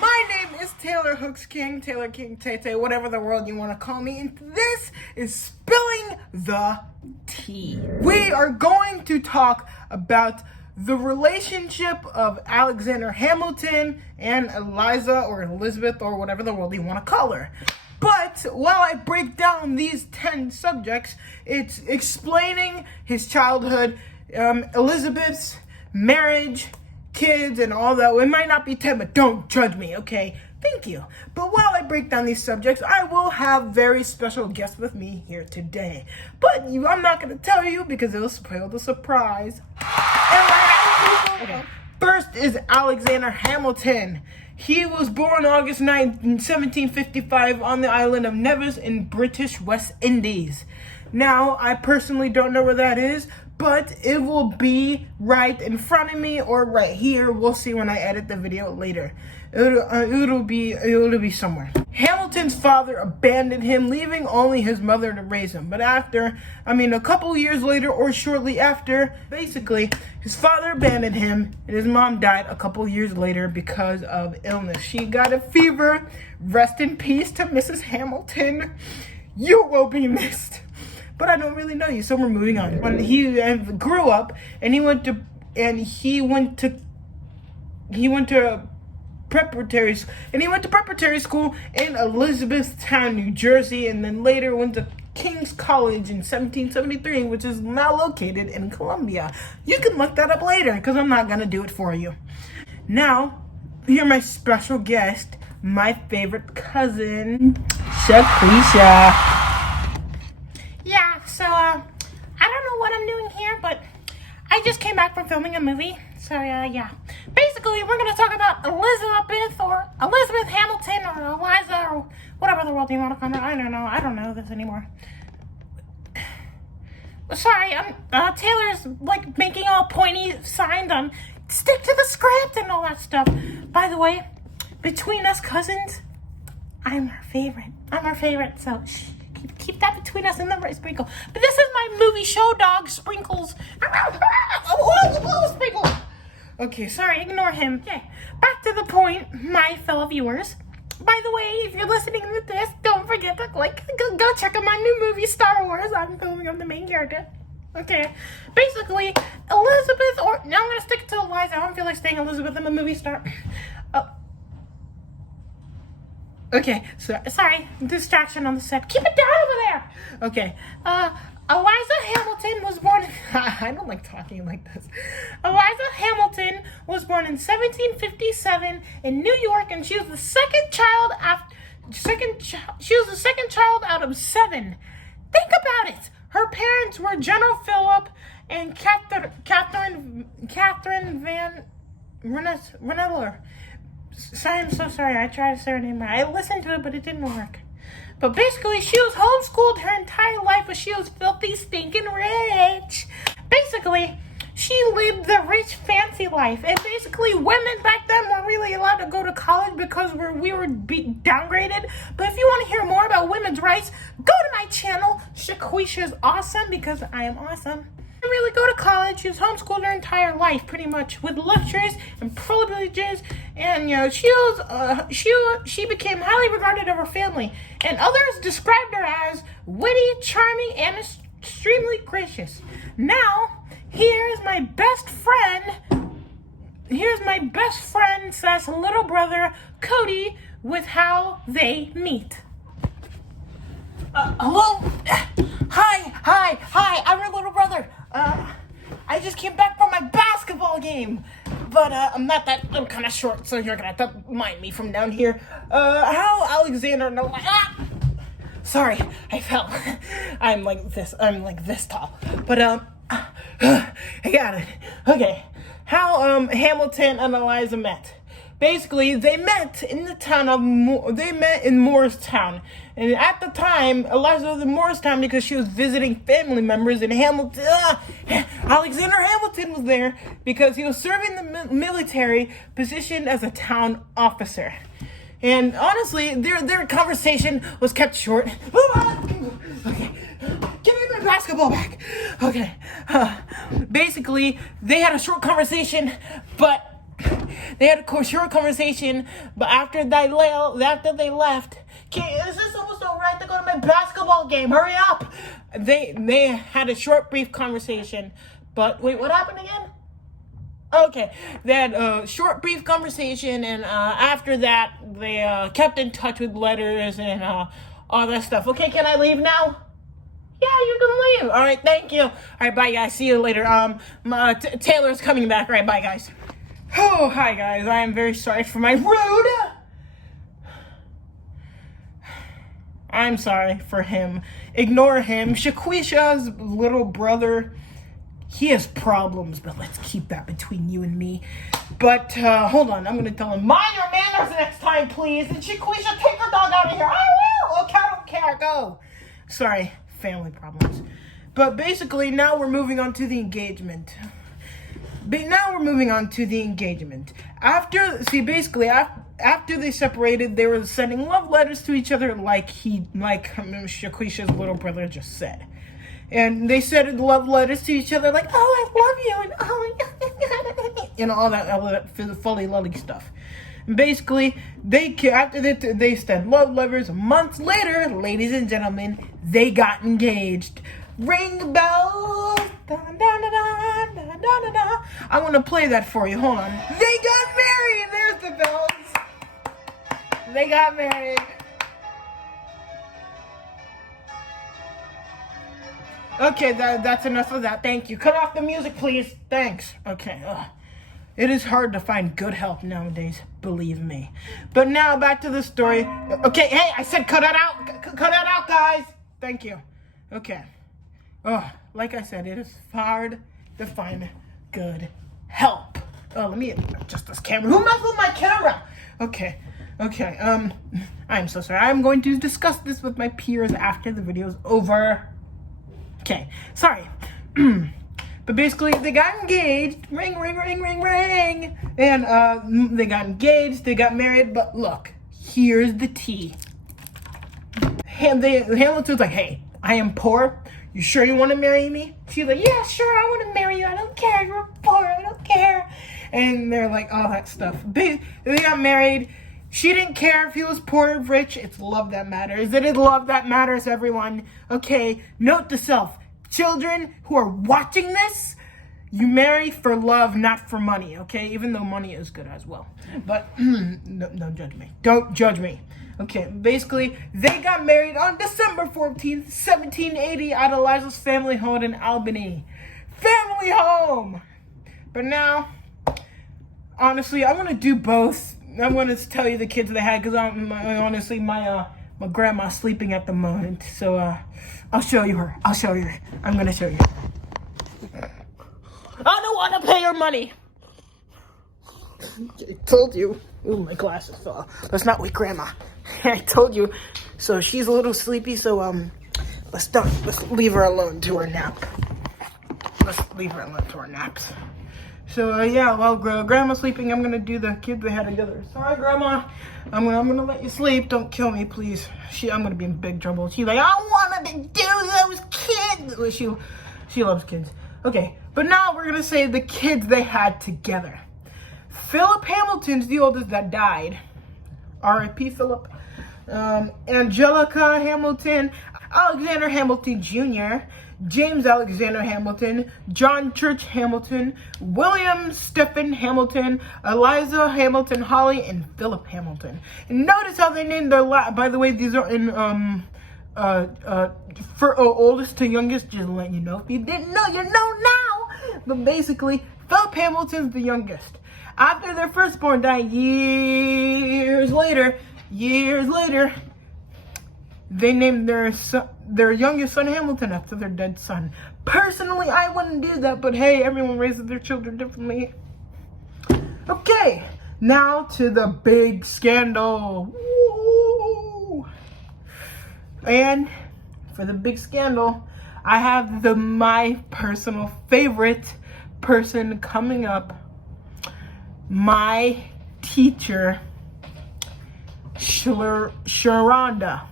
My name is Taylor Hooks King, Taylor King Tay, whatever the world you want to call me, and this is Spilling the Tea. We are going to talk about the relationship of Alexander Hamilton and Eliza or Elizabeth or whatever the world you want to call her. But while I break down these 10 subjects, it's explaining his childhood, Elizabeth's marriage, kids, and all that. It might not be 10, but don't judge me, okay? Thank you. But while I break down these subjects, I will have very special guests with me here today. But I'm not going to tell you because it'll spoil the surprise. Okay. First is Alexander Hamilton. He was born August 9th, 1755 on the island of Nevis in British West Indies. Now, I personally don't know where that is, but it will be right in front of me or right here. We'll see when I edit the video later. It'll be somewhere. Hamilton's father abandoned him, leaving only his mother to raise him. But a couple years later or shortly after, basically, his father abandoned him and his mom died a couple years later because of illness. She got a fever. Rest in peace to Mrs. Hamilton. You will be missed. But I don't really know you, so we're moving on. When he grew up, and he went to preparatory school in Elizabethtown, New Jersey, and then later went to King's College in 1773, which is now located in Columbia. You can look that up later, because I'm not gonna do it for you. Now, here my special guest, my favorite cousin, Shaquisha. Yeah, so, I don't know what I'm doing here, but I just came back from filming a movie. So, yeah. Basically, we're going to talk about Elizabeth Hamilton or Eliza or whatever the world you want to call her. I don't know this anymore. Sorry, Taylor's, making all pointy signs on stick to the script and all that stuff. By the way, between us cousins, I'm her favorite, so shh. Keep that between us and the right Sprinkle. But this is my movie show dog, Sprinkles. Sprinkles. Okay, sorry, ignore him. Okay, back to the point, my fellow viewers. By the way, if you're listening to this, don't forget to go check out my new movie, Star Wars. I'm the main character. Okay, basically, Elizabeth, I'm gonna stick to Eliza. I don't feel like staying Elizabeth. I'm a movie star. Okay, so sorry, distraction on the set. Keep it down over there. Okay, Eliza Hamilton was born in, I don't like talking like this. Eliza Hamilton was born in 1757 in New York, and she was the second child out of 7. Think about it. Her parents were General Philip and Catherine Van Rensselaer. I'm so sorry. I tried to say her name right. I listened to it, but it didn't work. But basically, she was homeschooled her entire life, but she was filthy, stinking rich. Basically, she lived the rich, fancy life. And basically, women back then weren't really allowed to go to college because we were downgraded. But if you want to hear more about women's rights, go to my channel. Shaquisha's awesome because I am awesome. Didn't really go to college. She was homeschooled her entire life, pretty much, with luxuries and privileges. And she became highly regarded of her family. And others described her as witty, charming, and extremely gracious. Now, here's my best friend / little brother Cody with how they meet. Hello? Hi, I'm your little brother. I just came back from my basketball game. But I'm kind of short, so you're gonna have to mind me from down here. How Alexander sorry, I fell. I'm like this tall. But I got it. Okay. How Hamilton and Eliza met. Basically, they met in Morristown. And at the time, Eliza was in Morristown because she was visiting family members, and Alexander Hamilton was there because he was serving the military, positioned as a town officer. And honestly, their conversation was kept short. Okay, give me my basketball back. Okay, basically, they had a short conversation, but They had a short conversation, but after they left, is this almost over? I have to go to my basketball game. Hurry up! They had a short, brief conversation, but wait, what happened again? Okay, they had a short, brief conversation, and after that, they kept in touch with letters and all that stuff. Okay, can I leave now? Yeah, you can leave. All right, thank you. All right, bye, guys. See you later. Taylor's coming back. All right, bye, guys. Oh, hi, guys. I am very sorry for my rude. I'm sorry for him. Ignore him. Shaquisha's little brother, he has problems, but let's keep that between you and me. But, hold on. I'm going to tell him, mind your manners next time, please. And Shaquisha, take the dog out of here. I will. Okay, I don't care. Go. Sorry. Family problems. But basically, now we're moving on to the engagement. After they separated, they were sending love letters to each other like Shaquisha's little brother just said. And they sent love letters to each other like, oh, I love you, and oh, and all that fully lully stuff. And basically, after they sent love letters, months later, ladies and gentlemen, they got engaged. Ring the bell. Dun, dun, dun, dun, dun, dun, dun. I want to play that for you. Hold on. They got married. There's the bells. They got married. Okay, that's enough of that. Thank you. Cut off the music, please. Thanks. Okay. It is hard to find good help nowadays, believe me. But now back to the story. Okay, hey, I said cut it out. Cut it out, guys. Thank you. Okay. Like I said, it is hard to find good help. Let me adjust this camera. Who messed with my camera? Okay. I'm so sorry. I'm going to discuss this with my peers after the video is over. Okay, sorry. But basically, they got engaged. Ring, ring, ring, ring, ring. And they got engaged. They got married. But look, here's the tea. Hamilton's like, hey, I am poor. You sure you want to marry me? She's like, yeah, sure, I want to marry you. I don't care. You're poor. I don't care. And they're like, all that stuff. They got married. She didn't care if he was poor or rich. It's love that matters. It is love that matters, everyone. Okay, note to self. Children who are watching this, you marry for love, not for money, okay? Even though money is good as well. But don't judge me. Don't judge me. Okay, basically, they got married on December 14th, 1780 at Eliza's family home in Albany. Family home! But now, honestly, I'm going to do both. I'm going to tell you the kids they had because honestly, my grandma's sleeping at the moment. So, I'll show you her. I'm going to show you. I don't want to pay her money. I told you. Ooh, my glasses fell. Let's not wake Grandma. I told you. So she's a little sleepy. So let's leave her alone to her nap. So yeah, while Grandma's sleeping, I'm gonna do the kids they had together. Sorry, Grandma. I'm gonna let you sleep. Don't kill me, please. I'm gonna be in big trouble. She's like, I wanted to do those kids. Well, she loves kids. Okay, but now we're gonna say the kids they had together. Philip Hamilton's the oldest that died. R.I.P. Philip. Angelica Hamilton, Alexander Hamilton Jr., James Alexander Hamilton, John Church Hamilton, William Stephen Hamilton, Eliza Hamilton Holly, and Philip Hamilton. And notice how they named their by the way, these are in for oldest to youngest, just to let you know. If you didn't know, you know now. But basically, Philip Hamilton's the youngest. After their firstborn died years later, they named their youngest son Hamilton after their dead son. Personally, I wouldn't do that, but hey, everyone raises their children differently. Okay, now to the big scandal. Woo! And for the big scandal, I have my personal favorite person coming up. My teacher, Sharonda.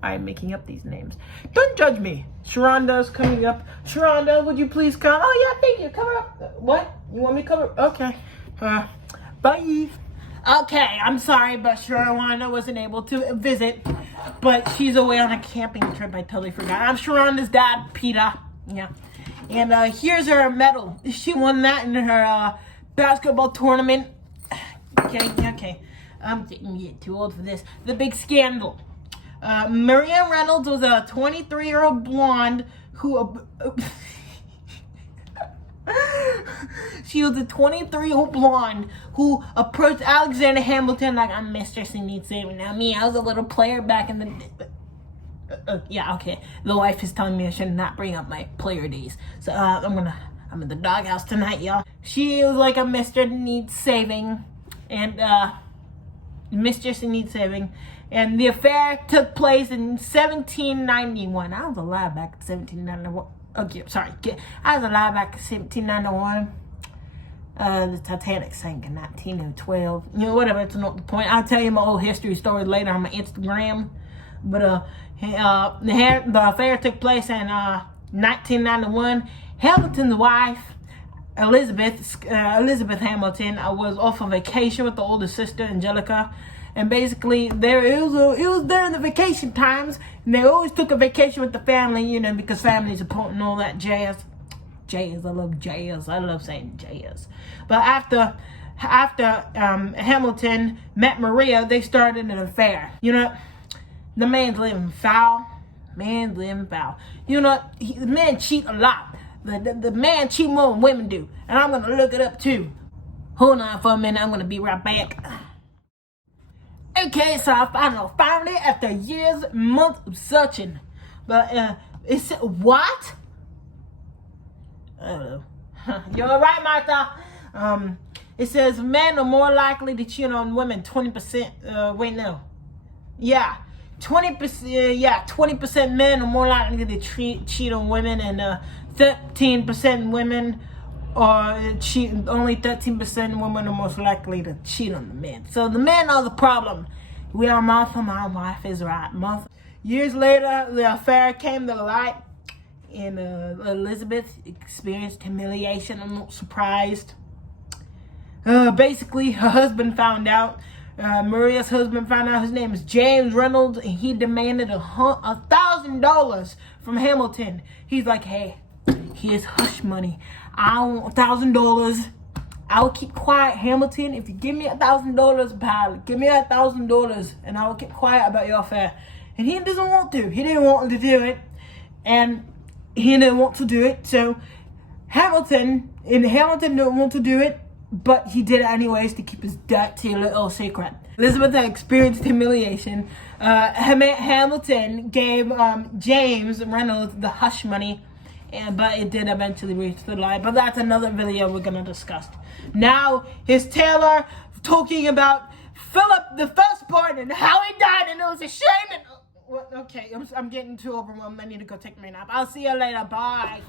I'm making up these names. Don't judge me. Sharonda's coming up. Sharonda, would you please come? Oh, yeah, thank you. Cover up. What? You want me to cover? Okay. Bye. Okay, I'm sorry, but Sharonda wasn't able to visit, but she's away on a camping trip. I totally forgot. I'm Sharonda's dad, Peter. Yeah. And here's her medal. She won that in her basketball tournament. Okay. I'm getting too old for this. The big scandal. Maria Reynolds was a 23-year-old blonde who... She was a 23-year-old blonde who approached Alexander Hamilton like, I'm mistress and needs saving. Now me, I was a little player back in the... yeah, okay. The wife is telling me I should not bring up my player days. So I'm in the doghouse tonight, y'all. She was like a mistress and needs saving. And mistress and needs saving. And the affair took place in 1791. I was alive back in 1791. Okay, sorry. I was alive back in 1791. The Titanic sank in 1912. You know, whatever, it's not the point. I'll tell you my old history story later on my Instagram. But the affair took place in 1991. Hamilton's wife, Elizabeth Hamilton, was off on vacation with the older sister, Angelica. And basically, it was during the vacation times, and they always took a vacation with the family, you know, because family's important and all that jazz. Jazz, I love jazz. I love saying jazz. But after Hamilton met Maria, they started an affair. You know, the man's living foul. You know, the men cheat a lot. The man cheat more than women do. And I'm going to look it up too. Hold on for a minute. I'm going to be right back. Okay, so I found it after years, months of searching. But it's what? I don't know. You're right, Martha. It says men are more likely to cheat on women. 20%. Wait, no. Yeah, 20%. Yeah, 20% men are more likely to cheat on women, and 13% women or cheat. Only 13% women are most likely to cheat on the men. So the men are the problem. We are Martha. My wife is right. Martha. Years later, the affair came to light, and Elizabeth experienced humiliation. I'm not surprised. Basically, her husband found out. Maria's husband found out. His name is James Reynolds, and he demanded $1,000 from Hamilton. He's like, hey, here's hush money. I want $1,000. I'll keep quiet, Hamilton. If you give me $1,000, pal, give me $1,000, and I will keep quiet about your affair. And he doesn't want to. He didn't want to do it, and he didn't want to do it. So Hamilton didn't want to do it, but he did it anyways to keep his dirty little secret. Elizabeth had experienced humiliation. Hamilton gave James Reynolds the hush money, but it did eventually reach the line. But that's another video we're gonna discuss. Now here's Taylor talking about Philip, the first part, and how he died, and it was a shame. And okay, I'm getting too overwhelmed. I need to go take my nap. I'll see you later. Bye.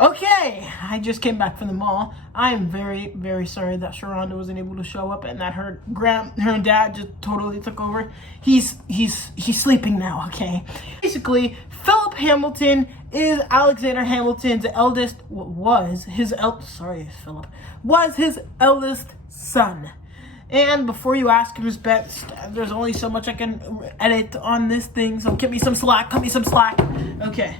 Okay, I just came back from the mall. I am very, very sorry that Sharonda wasn't able to show up and that her dad just totally took over. He's sleeping now, okay? Basically, Philip Hamilton is Alexander Hamilton's eldest, was his eldest son. And before you ask him his best, there's only so much I can edit on this thing, so cut me some slack. Okay.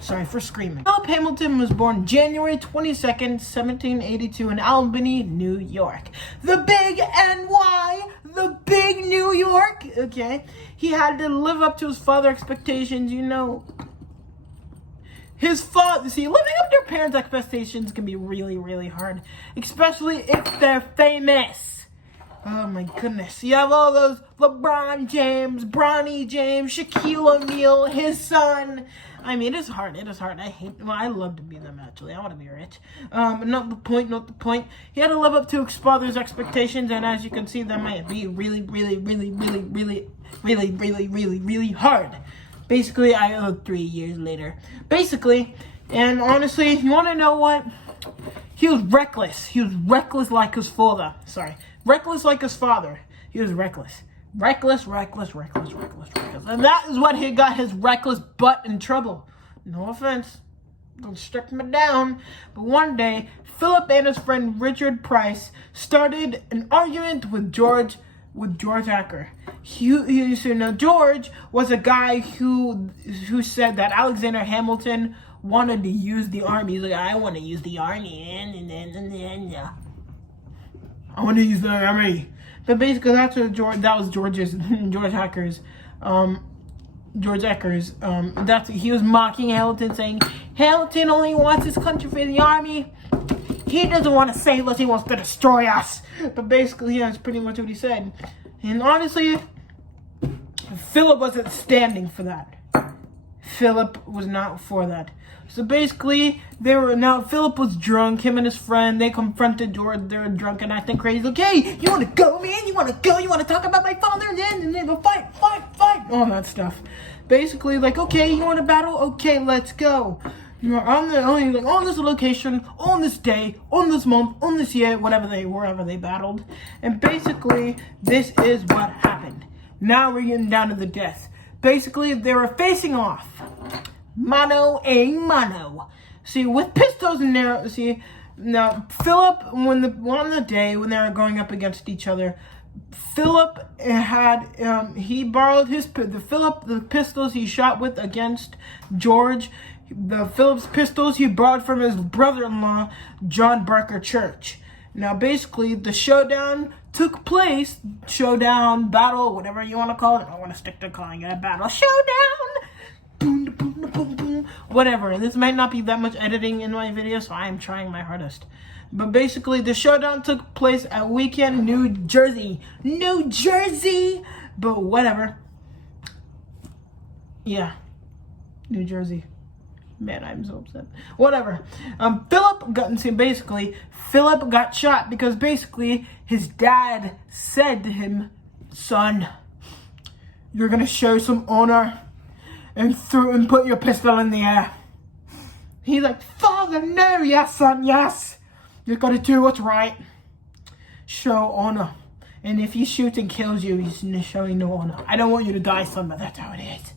Sorry for screaming. Philip Hamilton was born January 22nd, 1782 in Albany, New York. The big NY, the big New York, okay? He had to live up to his father's expectations, you know. Living up to your parents' expectations can be really, really hard, especially if they're famous. Oh my goodness. You have all those LeBron James, Bronny James, Shaquille O'Neal, his son. I mean, it is hard. I love to be them, actually. I want to be rich. Not the point. He had to live up to his father's expectations, and as you can see, that might be really, really, really, really, really, really, really, really, really hard. Basically, 3 years later. Basically, and honestly, you want to know what? He was reckless. He was reckless like his father. Reckless like his father. He was reckless. Reckless. And that is what he got his reckless butt in trouble. No offense. struck me down. But one day, Philip and his friend Richard Price started an argument with George Acker. So now George was a guy who said that Alexander Hamilton wanted to use the army. He's like, I want to use the army, and I want to use the army. But basically, that was George Acker's. He was mocking Hamilton, saying Hamilton only wants his country for the army. He doesn't want to save us. He wants to destroy us. But basically, yeah, that's pretty much what he said. And honestly, Philip wasn't standing for that. Philip was not for that. So basically, Philip was drunk, him and his friend, they confronted George, they were drunk and acting crazy. Like, hey, you want to go, man? You want to go? You want to talk about my father? And then go fight. All that stuff. Basically, like, okay, you want to battle? Okay, let's go. You're on this location, on this day, on this month, on this year, wherever they battled. And basically, this is what happened. Now we're getting down to the death. Basically, they were facing off. Mano a mano. See, with pistols in there, now Philip, on the day when they were going up against each other, Philip had, he borrowed the pistols he shot with against George. Philip's pistols he borrowed from his brother-in-law, John Barker Church. Now, basically, the showdown took place, battle, whatever you want to call it. I want to stick to calling it a battle. Showdown! Boom, boom, boom, boom. Whatever. And this might not be that much editing in my video, so I am trying my hardest. But basically, the showdown took place at Weekend, New Jersey. But whatever. Yeah. New Jersey. Man, I'm so upset. Whatever. Philip got shot because basically his dad said to him, son, you're gonna show some honor and put your pistol in the air. He's like, Father, no, yes, son, yes. You gotta do what's right. Show honor. And if he shoots and kills you, he's showing no honor. I don't want you to die, son, but that's how it is.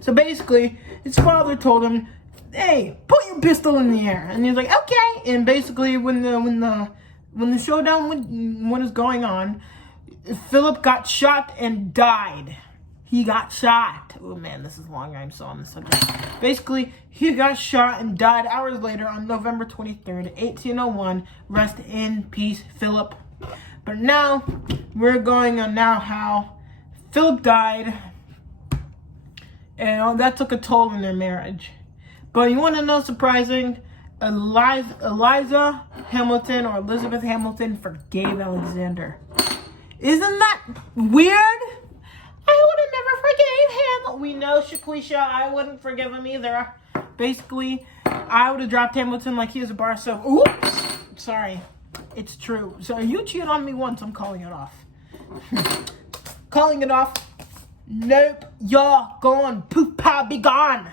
So basically, his father told him, hey, put your pistol in the air. And he's like, okay. And basically, when the showdown was going on, Philip got shot and died. He got shot. Oh man, this is long. I'm so on the subject. Basically, he got shot and died hours later on November 23rd, 1801. Rest in peace, Philip. But now, we're going on now how Philip died. And that took a toll on their marriage. But you want to know surprising? Eliza Hamilton or Elizabeth Hamilton forgave Alexander. Isn't that weird? I would have never forgave him. We know Shaquisha, I wouldn't forgive him either. Basically, I would have dropped Hamilton like he was a bar soap. Oops! Sorry. It's true. So you cheated on me once, I'm calling it off. Calling it off. Nope, you're gone. Poof, pow, be gone.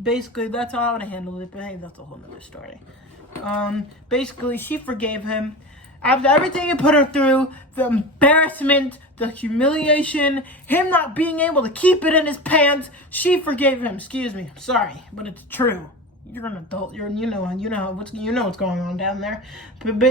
Basically, that's how I would have handled it. But hey, that's a whole nother story. Basically, she forgave him. After everything he put her through, the embarrassment, the humiliation, him not being able to keep it in his pants, she forgave him. Excuse me, sorry, but it's true. You're an adult. You know what's going on down there.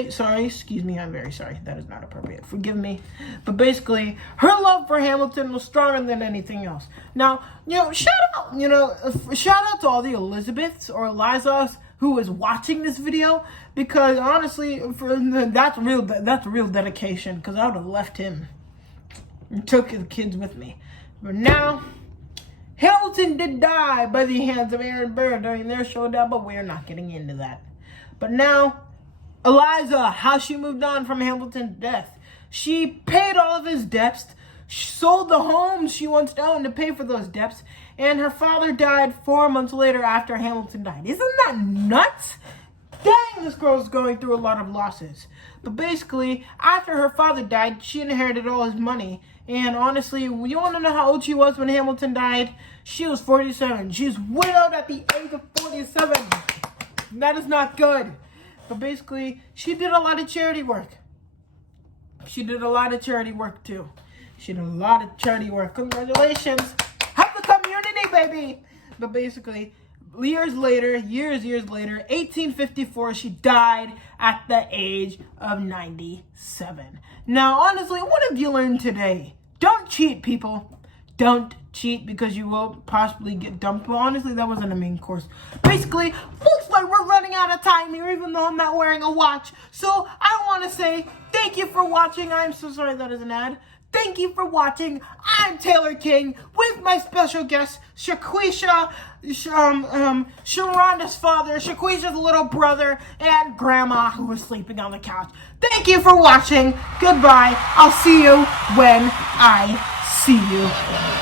Sorry, excuse me. I'm very sorry. That is not appropriate. Forgive me. But basically, her love for Hamilton was stronger than anything else. Now, shout out to all the Elizabeths or Elizas who is watching this video, because honestly, that's real dedication. Because I would have left him and took the kids with me. But now, Hamilton did die by the hands of Aaron Burr during their showdown, but we're not getting into that. But now, Eliza, how she moved on from Hamilton's death. She paid all of his debts, sold the home she once owned to pay for those debts, and her father died 4 months later after Hamilton died. Isn't that nuts? Dang, this girl's going through a lot of losses. But basically, after her father died, she inherited all his money. And honestly, you want to know how old she was when Hamilton died? She was 47. She's widowed at the age of 47. That is not good. But basically, she did a lot of charity work. She did a lot of charity work, too. She did a lot of charity work. Congratulations. Help the community, baby. But basically, years later, 1854, she died at the age of 97. Now, honestly, what have you learned today? Don't cheat, people. Don't cheat because you will possibly get dumped. Well, honestly, that wasn't a main course. Basically, looks like we're running out of time here, even though I'm not wearing a watch. So I want to say thank you for watching. I'm so sorry that is an ad. Thank you for watching. I'm Taylor King with my special guest, Shaquisha, Sharonda's father, Shaquisha's little brother, and Grandma who was sleeping on the couch. Thank you for watching. Goodbye. I'll see you when I see you.